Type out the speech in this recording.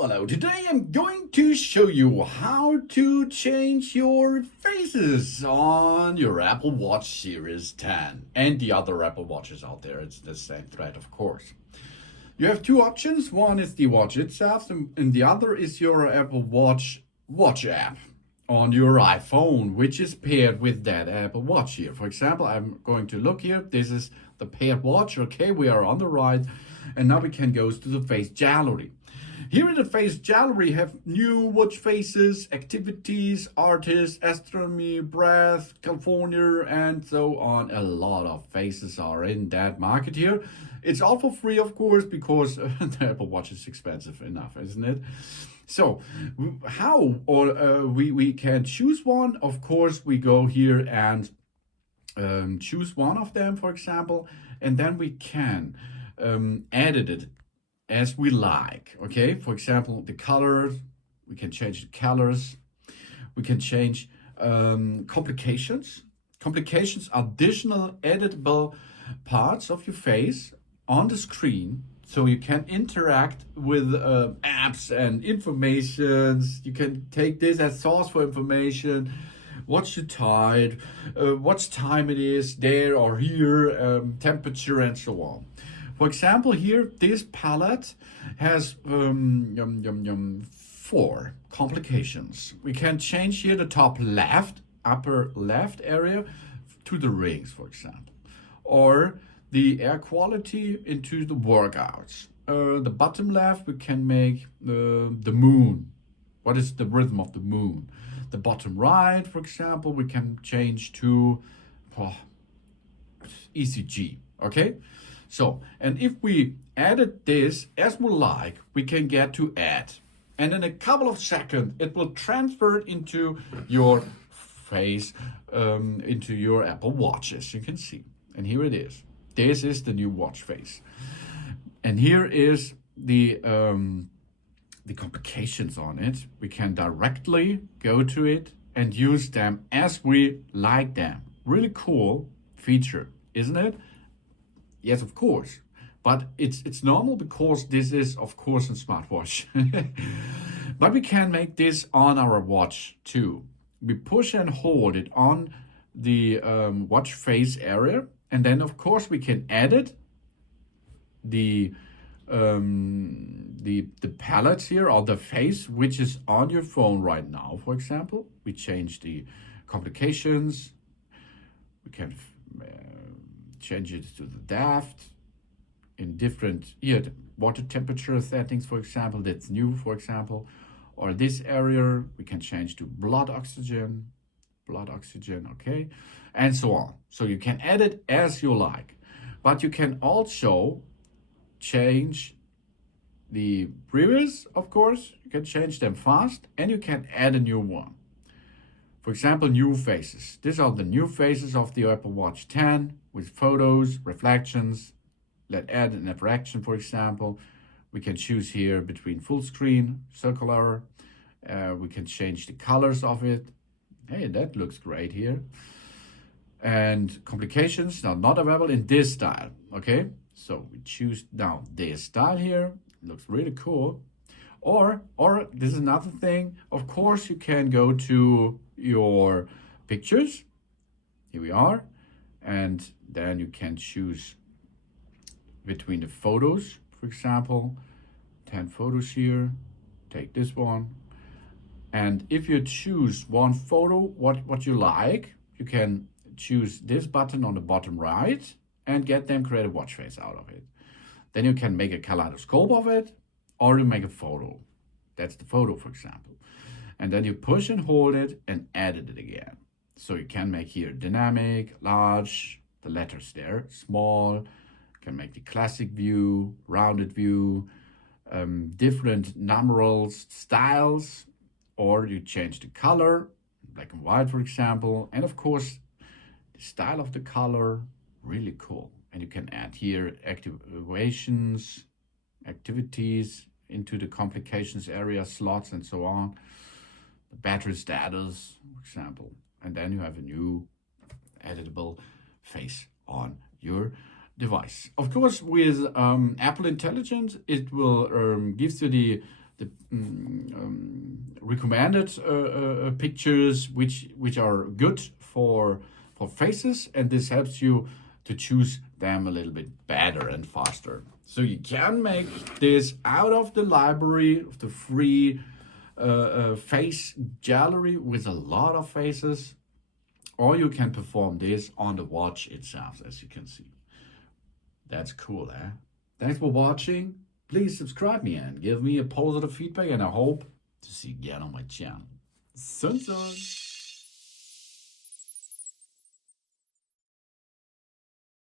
Hello. Today I'm going to show you how to change your faces on your Apple Watch Series 10 and the other Apple Watches out there. It's the same thread, of course. You have two options. One is the watch itself, and the other is your Apple Watch app on your iPhone, which is paired with that Apple Watch here. For example, I'm going to look here. This is the paired watch. Okay, we are on the right, and now we can go to the face gallery. Here in the face gallery have new watch faces, activities, artists, astronomy, breath, California, and so on. A lot of faces are in that market here. It's all for free, of course, because the Apple Watch is expensive enough, isn't it? So how we can choose one? Of course, we go here and choose one of them, for example, and then we can edit it as we like. Okay, for example, the colors, we can change the colors, we can change complications. Complications are additional editable parts of your face on the screen, so you can interact with apps and informations. You can take this as source for information, what's your tide, what time it is there or here, temperature, and so on. For example, here, this palette has 4 complications. We can change here the top left, upper left area to the rings, for example. Or the air quality into the workouts. The bottom left, we can make the moon. What is the rhythm of the moon? The bottom right, for example, we can change to ECG, okay? So, and if we edit this as we like, we can get to add. And in a couple of seconds, it will transfer into your face, into your Apple Watch, as you can see. And here it is. This is the new watch face. And here is the complications on it. We can directly go to it and use them as we like them. Really cool feature, isn't it? Yes, of course, but it's normal because this is, of course, a smartwatch. But we can make this on our watch too. We push and hold it on the watch face area, and then, of course, we can edit the palette here, or the face, which is on your phone right now. For example, we change the complications. We can change it to the depth in different water temperature settings, for example. That's new, for example. Or this area we can change to blood oxygen, okay, and so on. So you can edit as you like, but you can also change the previous, of course. You can change them fast, and you can add a new one. For example, new faces. These are the new faces of the Apple Watch 10 with photos, reflections. Let's add an reflection, for example. We can choose here between full screen, circular. We can change the colors of it. Hey, that looks great here. And complications are not available in this style, okay? So we choose now this style here. It looks really cool. Or this is another thing. Of course, you can go to your pictures. Here we are. And then you can choose between the photos, for example, 10 photos here. Take this one. And if you choose one photo, what you like, you can choose this button on the bottom right and get them create a watch face out of it. Then you can make a kaleidoscope of it, or you make a photo. That's the photo, for example. And then you push and hold it and edit it again. So you can make here dynamic, large, the letters there, small. You can make the classic view, rounded view, different numerals, styles, or you change the color, black and white, for example. And of course, the style of the color, really cool. And you can add here activations, activities into the complications area, slots, and so on. The battery status, for example. And then you have a new editable face on your device. Of course, with Apple Intelligence, it will gives you the recommended pictures which are good for faces, and this helps you to choose them a little bit better and faster. So you can make this out of the library of the free face gallery with a lot of faces, or you can perform this on the watch itself, as you can see. That's cool, eh? Thanks for watching. Please subscribe me and give me a positive feedback, and I hope to see you again on my channel. Sun sun!